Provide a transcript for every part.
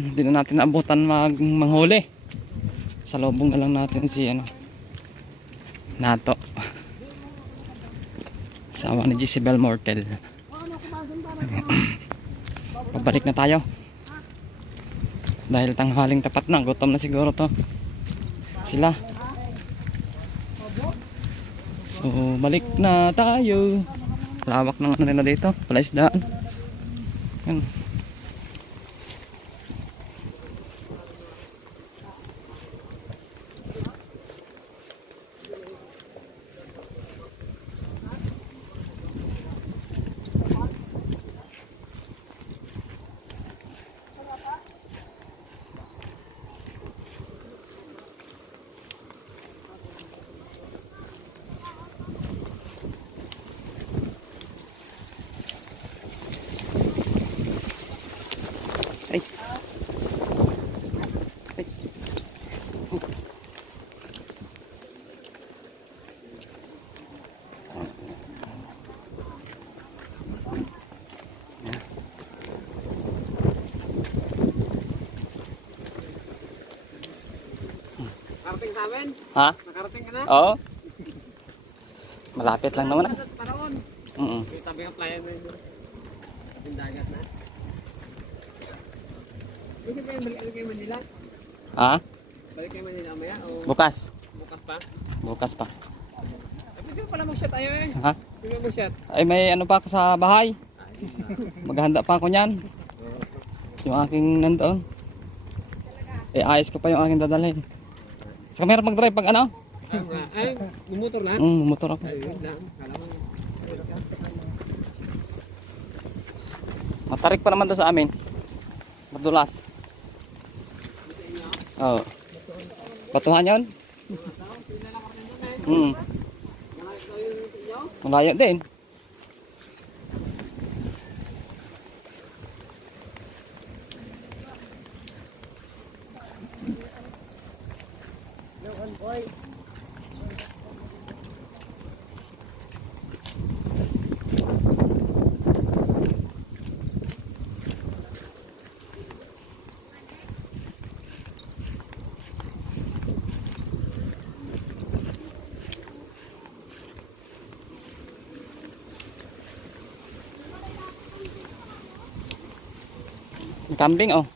Hindi na natin naabutan mag manghuli. Sa lobong na lang natin si ano. Nato. Sawa ni Gisabel Mortel. Pabalik na tayo. Dahil tanghaling tapat na. Gutom na siguro to. Sila. So, balik na tayo. Lawak ng ano nila dito. Palaisdaan. Yan. Amin? Ha? Nakarating ka na? Oo. Malapit lang naman ah. Panahon. Mm Yung tabi ng playa na yun. Yung dagat na. Buti kayo balik kayo Manila? Ha? Balik kayo Manila maya o Bukas. bukas pa? Bukas pa. Pwede pala mag-shot tayo eh. Ha? Pwede mag-shot. Ay may ano pa ako sa bahay. Maghanda pa ako niyan. Yung aking nandoon. Eh ayos ko pa yung aking dadalhin. Saka meron mag-drive pag ano? Ay, mumotor na? Mm, motor ako. Matarik pa naman to sa amin. Madulas. Oo. Oh. Batuhan yun? Hmm. Malayo din. Kambing oh.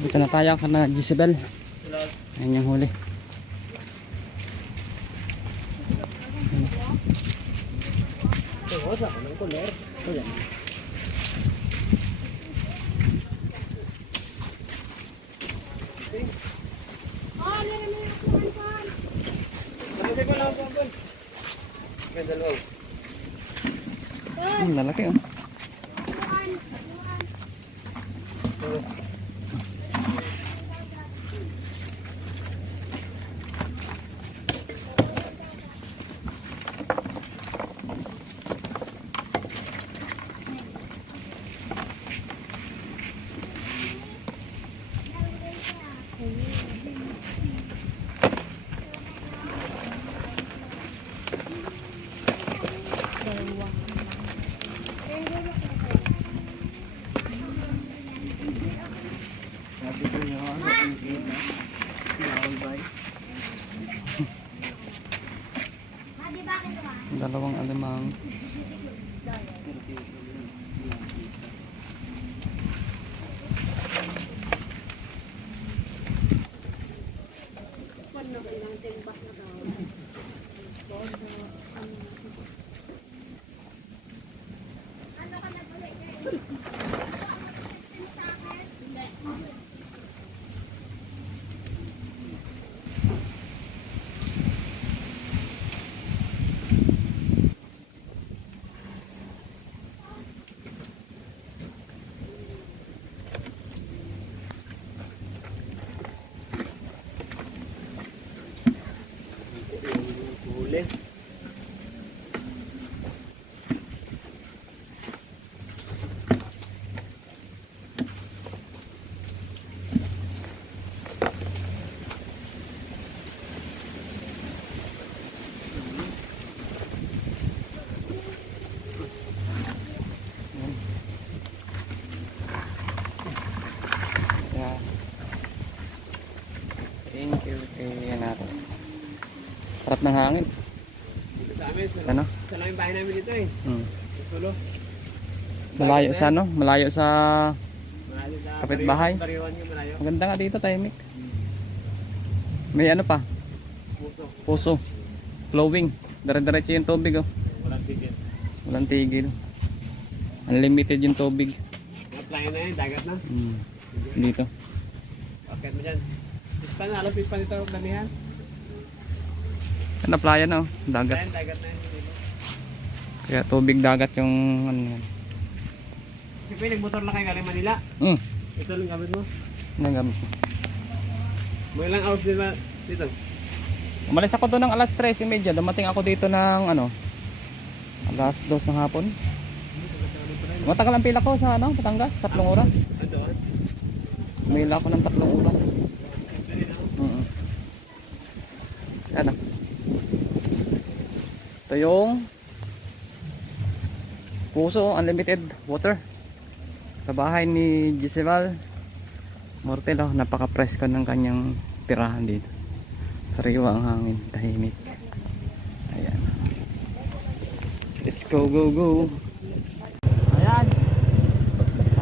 Dito na tayo kana Gisabel. Ayan yung huli. Hmm, lalaki oh. dalawang alimang. Huli. Thank you kay natin. Sarap ng hangin. Dito sa amin. Sa, Ano? sa lang yung bahay namin dito eh. Hmm. Tulo. Malayo sa ano? Malayo sa... Malayo sa Kapitbahay? Maganda nga dito, tahimik. May ano pa? Puso. Puso. Flowing. Dire-diretso yung tubig oh. Walang tigil. Walang tigil. Unlimited yung tubig. Playa na yun, dagat na. Hmm. Dito. Okay mo dyan. Pispan alam pispan ito, damihan. Ano, playa na oh. Dagat. Na. Kaya tubig dagat yung ano yan. Ba nagmotor lang kayo galing Manila? Hmm. Ito lang gamit mo. Nagamit ko. Mga ilang hours din ba dito? Umalis ako doon ng alas 3.30. Dumating ako dito ng ano, alas 2 ng hapon. Matagal ang pila ko sa ano, Batangas, tatlong oras. Umila ako ng tatlong oras. Mm Ano? Ito yung Puso Unlimited Water. Sa bahay ni Giselle Mortel oh, napaka-presko ng kanyang tirahan dito. Sariwa ang hangin tahimik. Ayan. Let's go go go. Ayan.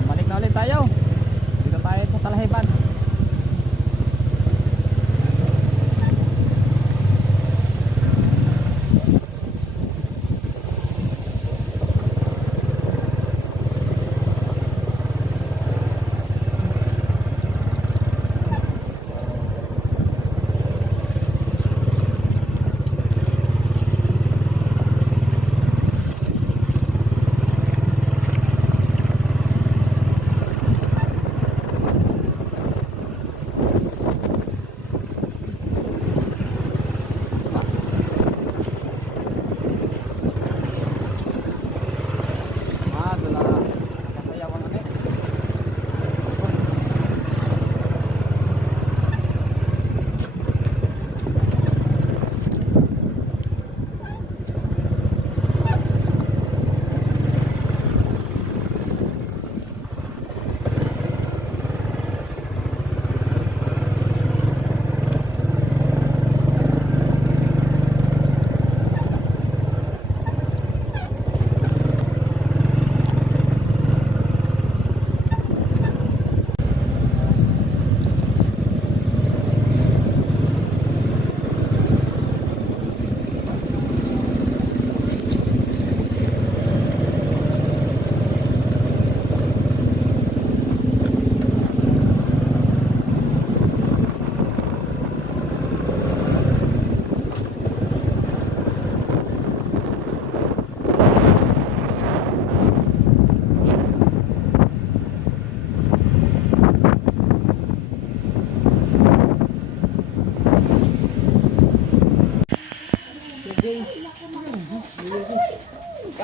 Pabalik na ulit tayo. Dito tayo sa Talahiban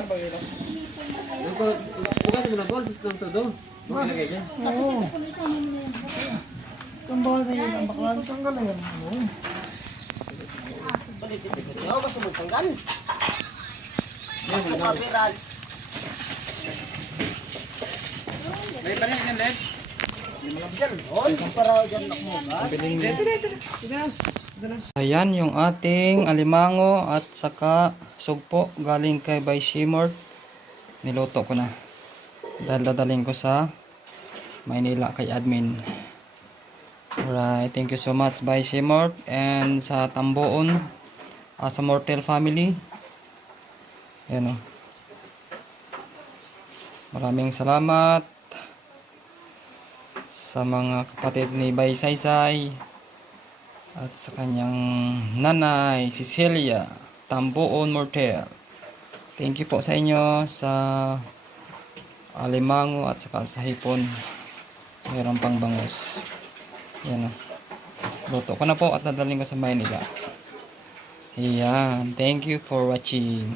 Bukas mo na call, ng todo. Bakit lagay dyan? Tambal na yun ang baklan. Tanggal na yan. Oo. Yo, gusto mo tanggal? Biral? May pa rin yan, Led. Diyan, doon. Para dyan nakmuka. Bilhin Dito, dito, dito. Dito na. Ayan yung ating alimango at saka sugpo galing kay Bay Shimort. Niluto ko na. Dahil dadaling ko sa Maynila kay admin. Alright, thank you so much Bay Shimort and sa Tamboon uh, sa Mortel family. Ayan o. Maraming salamat sa mga kapatid ni Bay Saysay at sa kanyang nanay Cecilia Tamboon Mortel. Thank you po sa inyo sa alimango at saka sa hipon. Mayroon pang bangus. Yan o. Luto ko na po at nadaling ko sa Maynila. Ayan. Thank you for watching.